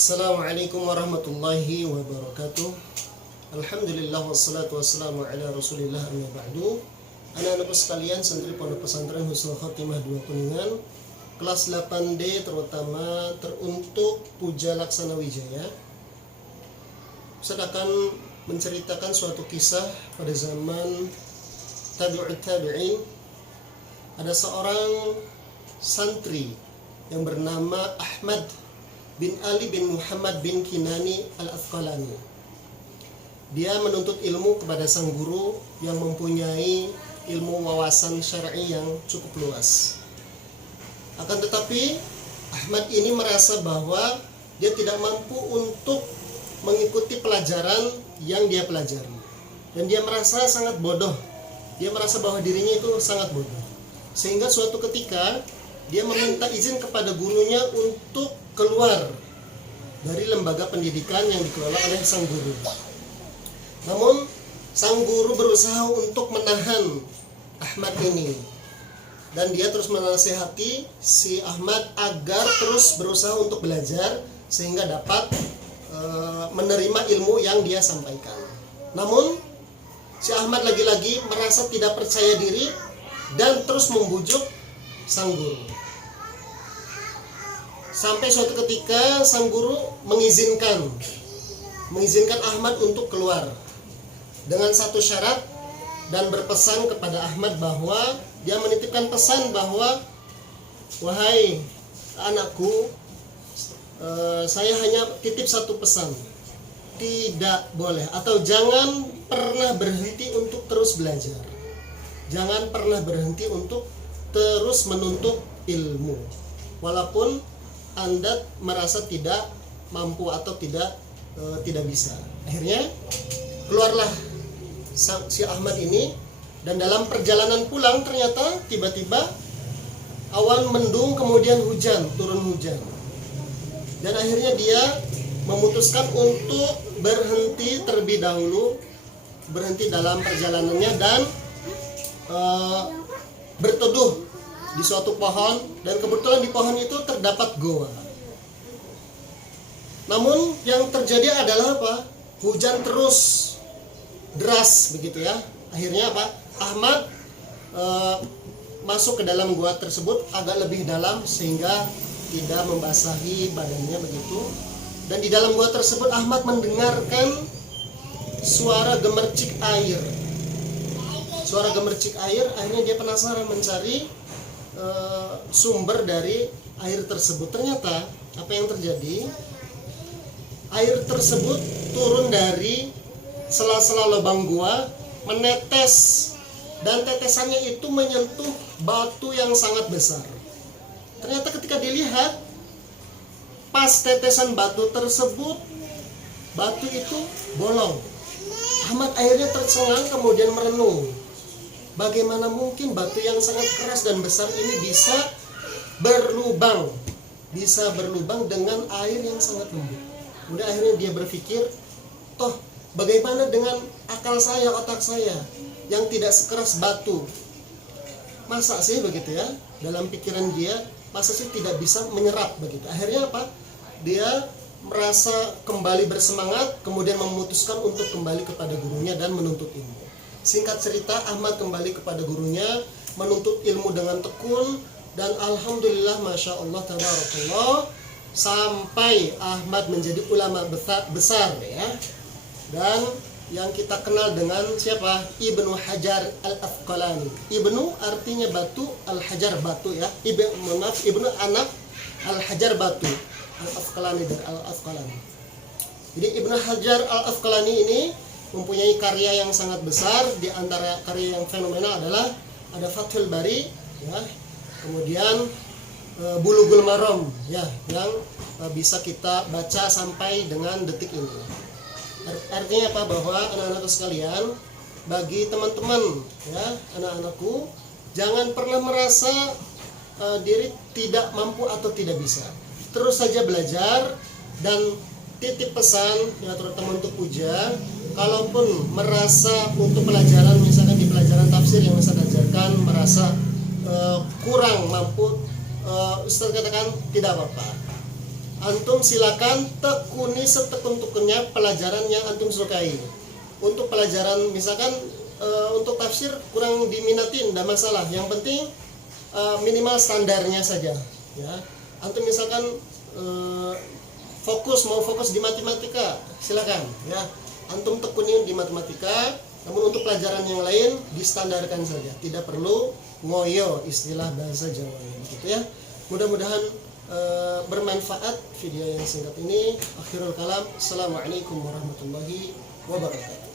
Assalamualaikum warahmatullahi wabarakatuh. Alhamdulillah wassalatu wassalamu ala rasulillah amma ba'du. Anak-anakku sekalian, santri Pondok Pesantren Husnul Khotimah 2 Kuningan, kelas 8D, terutama teruntuk Puja Laksana Wijaya. Saya akan menceritakan suatu kisah pada zaman tabi'ut tabi'in. Ada seorang santri yang bernama Ahmad bin Ali bin Muhammad bin Kinani al-Asqalani. Dia menuntut ilmu kepada sang guru yang mempunyai ilmu wawasan syar'i yang cukup luas. Akan tetapi Ahmad ini merasa bahwa dia tidak mampu untuk mengikuti pelajaran yang dia pelajari. Dan dia merasa sangat bodoh. Dia merasa bahwa dirinya itu sangat bodoh. Sehingga suatu ketika dia meminta izin kepada gurunya untuk keluar dari lembaga pendidikan yang dikelola oleh sang guru. Namun sang guru berusaha untuk menahan Ahmad ini, dan dia terus menasihati si Ahmad agar terus berusaha untuk belajar sehingga dapat menerima ilmu yang dia sampaikan. Namun si Ahmad lagi-lagi merasa tidak percaya diri dan terus membujuk sang guru. Sampai suatu ketika sang guru mengizinkan Ahmad untuk keluar dengan satu syarat, dan berpesan kepada Ahmad bahwa dia menitipkan pesan bahwa, wahai anakku, saya hanya titip satu pesan, tidak boleh atau jangan pernah berhenti untuk terus belajar, jangan pernah berhenti untuk terus menuntut ilmu walaupun Anda merasa tidak mampu atau tidak bisa. Akhirnya keluarlah si Ahmad ini, dan dalam perjalanan pulang ternyata tiba-tiba awan mendung, kemudian turun hujan. Dan akhirnya dia memutuskan untuk berhenti terlebih dahulu, berhenti dalam perjalanannya dan berteduh di suatu pohon, dan kebetulan di pohon itu terdapat goa. Namun yang terjadi adalah apa? Hujan terus deras begitu ya. Akhirnya apa? Ahmad masuk ke dalam goa tersebut agak lebih dalam sehingga tidak membasahi badannya begitu. Dan di dalam goa tersebut Ahmad mendengarkan suara gemercik air. Suara gemercik air, akhirnya dia penasaran mencari sumber dari air tersebut. Ternyata apa yang terjadi? Air tersebut turun dari sela-sela lubang gua, menetes, dan tetesannya itu menyentuh batu yang sangat besar. Ternyata ketika dilihat, pas tetesan batu tersebut, batu itu bolong. Ahmad akhirnya tercengang kemudian merenung, bagaimana mungkin batu yang sangat keras dan besar ini bisa berlubang dengan air yang sangat lembut. Kemudian akhirnya dia berpikir, toh bagaimana dengan akal saya, otak saya yang tidak sekeras batu? Masa sih begitu ya? Dalam pikiran dia, masa sih tidak bisa menyerap begitu? Akhirnya apa? Dia merasa kembali bersemangat, kemudian memutuskan untuk kembali kepada gurunya dan menuntut ilmu. Singkat cerita, Ahmad kembali kepada gurunya, menuntut ilmu dengan tekun, dan alhamdulillah, masya Allah, tabarakallah, sampai Ahmad menjadi ulama besar ya. Dan yang kita kenal dengan siapa? Ibnu Hajar al-Asqalani. Ibnu artinya batu, al-Hajar batu ya. Ibnu anak, al-Hajar batu. Al-Asqalani dari al-Asqalani. Jadi Ibnu Hajar al-Asqalani ini mempunyai karya yang sangat besar. Di antara karya yang fenomenal adalah ada Fathul Bari ya. Kemudian Bulughul Maram ya, yang bisa kita baca sampai dengan detik ini. Artinya apa? Bahwa anak-anakku sekalian, bagi teman-teman ya, anak-anakku, jangan pernah merasa diri tidak mampu atau tidak bisa. Terus saja belajar, dan titip pesan ya, terutama untuk Puja, kalaupun merasa untuk pelajaran, misalkan di pelajaran tafsir yang Ustaz ajarkan merasa kurang mampu, Ustaz katakan tidak apa-apa. antum silakan tekuni setekun-tekunnya pelajaran yang antum sukai. Untuk pelajaran misalkan untuk tafsir kurang diminatin, tidak masalah. Yang penting minimal standarnya saja. Ya, antum misalkan mau fokus di matematika, silakan. Ya, antum tekuni di matematika. Namun untuk pelajaran yang lain distandarkan saja, tidak perlu ngoyo, istilah bahasa Jawa gitu ya. Mudah-mudahan bermanfaat video yang singkat ini. Akhirul kalam, assalamualaikum warahmatullahi wabarakatuh.